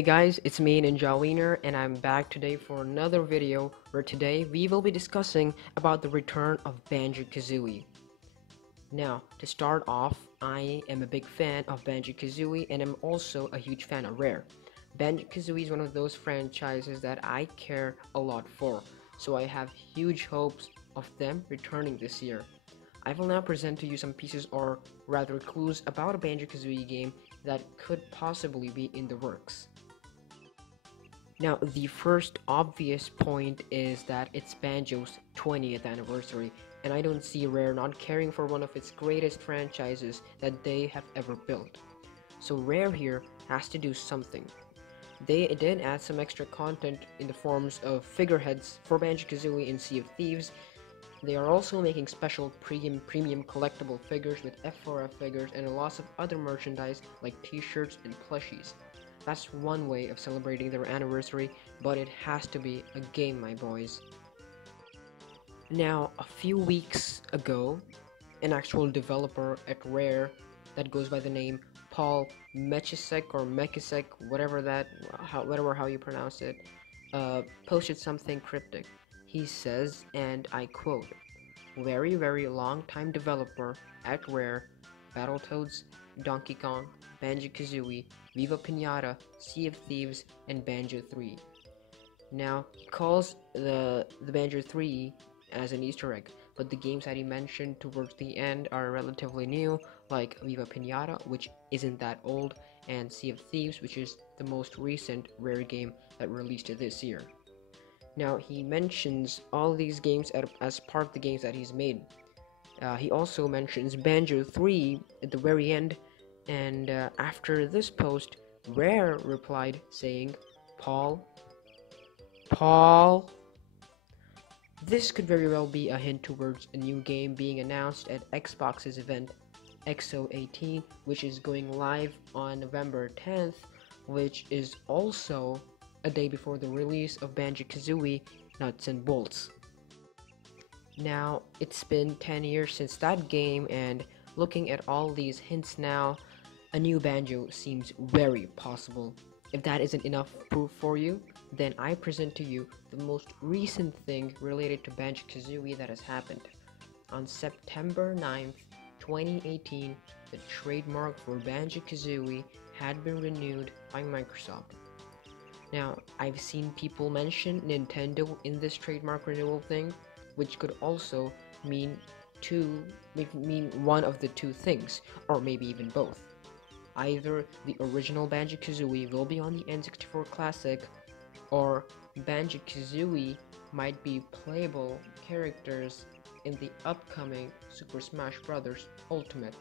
Hey guys, it's me Ninja Wiener and I'm back today for another video where today we will be discussing about the return of Banjo Kazooie. Now, to start off, I am a big fan of Banjo Kazooie and I'm also a huge fan of Rare. Banjo Kazooie is one of those franchises that I care a lot for, so I have huge hopes of them returning this year. I will now present to you some pieces or rather clues about a Banjo Kazooie game that could possibly be in the works. Now, the first obvious point is that it's Banjo's 20th anniversary, and I don't see Rare not caring for one of its greatest franchises that they have ever built. So Rare here has to do something. They did add some extra content in the forms of figureheads for Banjo-Kazooie in Sea of Thieves. They are also making special premium collectible figures with F4F figures and a lot of other merchandise like t-shirts and plushies. That's one way of celebrating their anniversary, but it has to be a game, my boys. Now, a few weeks ago, an actual developer at Rare that goes by the name Paul Mechesek or Mekisek, whatever how you pronounce it, posted something cryptic. He says, and I quote, very long time developer at Rare, Battletoads, Donkey Kong, Banjo-Kazooie, Viva Pinata, Sea of Thieves, and Banjo 3. Now, he calls the Banjo 3 as an Easter egg, but the games that he mentioned towards the end are relatively new, like Viva Pinata, which isn't that old, and Sea of Thieves, which is the most recent Rare game that released this year. Now, he mentions all these games as part of the games that he's made. He also mentions Banjo 3 at the very end, and after this post, Rare replied saying, Paul, this could very well be a hint towards a new game being announced at Xbox's event XO18, which is going live on November 10th, which is also a day before the release of Banjo-Kazooie Nuts and Bolts. Now, it's been 10 years since that game, and looking at all these hints now, a new Banjo seems very possible. If that isn't enough proof for you, then I present to you the most recent thing related to Banjo-Kazooie that has happened. On September 9th, 2018, the trademark for Banjo-Kazooie had been renewed by Microsoft. Now, I've seen people mention Nintendo in this trademark renewal thing, which could also mean one of the two things, or maybe even both. Either the original Banjo-Kazooie will be on the N64 Classic, or Banjo-Kazooie might be playable characters in the upcoming Super Smash Bros. Ultimate,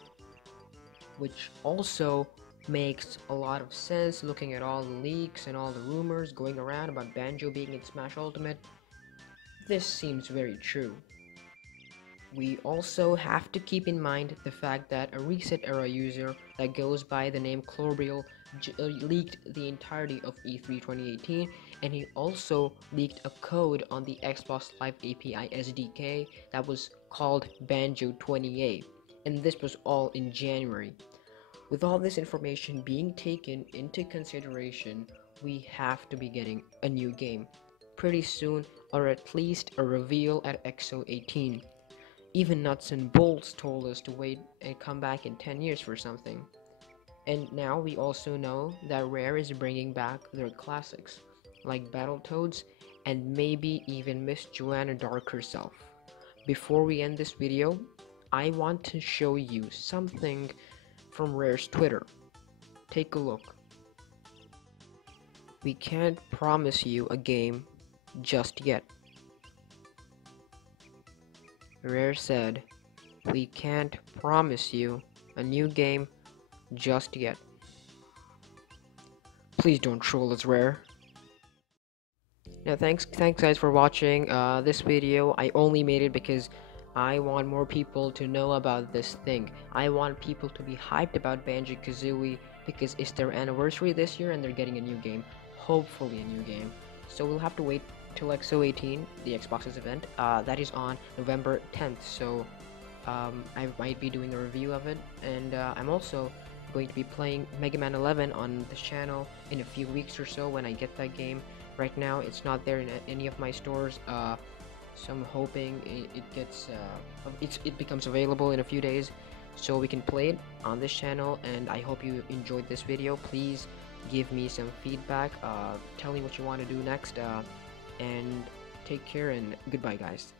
which also makes a lot of sense looking at all the leaks and all the rumors going around about Banjo being in Smash Ultimate. This seems very true. We also have to keep in mind the fact that a Reset Era user that goes by the name Clorbial leaked the entirety of E3 2018, and he also leaked a code on the Xbox Live API SDK that was called Banjo 20A, and this was all in January. With all this information being taken into consideration, we have to be getting a new game pretty soon, or at least a reveal at XO18. Even Nuts and Bolts told us to wait and come back in 10 years for something. And now we also know that Rare is bringing back their classics, like Battletoads and maybe even Miss Joanna Dark herself. Before we end this video, I want to show you something from Rare's Twitter. Take a look. We can't promise you a game just yet. Rare said, we can't promise you a new game just yet. Please don't troll us, Rare. Now thanks guys for watching this video. I only made it because I want more people to know about this thing. I want people to be hyped about Banjo-Kazooie because it's their anniversary this year and they're getting a new game. Hopefully a new game. So we'll have to wait till XO18, the Xbox's event. That is on November 10th, so I might be doing a review of it, and I'm also going to be playing Mega Man 11 on this channel in a few weeks or so when I get that game. Right now, it's not there in any of my stores. So I'm hoping it becomes available in a few days, so we can play it on this channel. And I hope you enjoyed this video. Please give me some feedback. Tell me what you want to do next. And take care and goodbye, guys.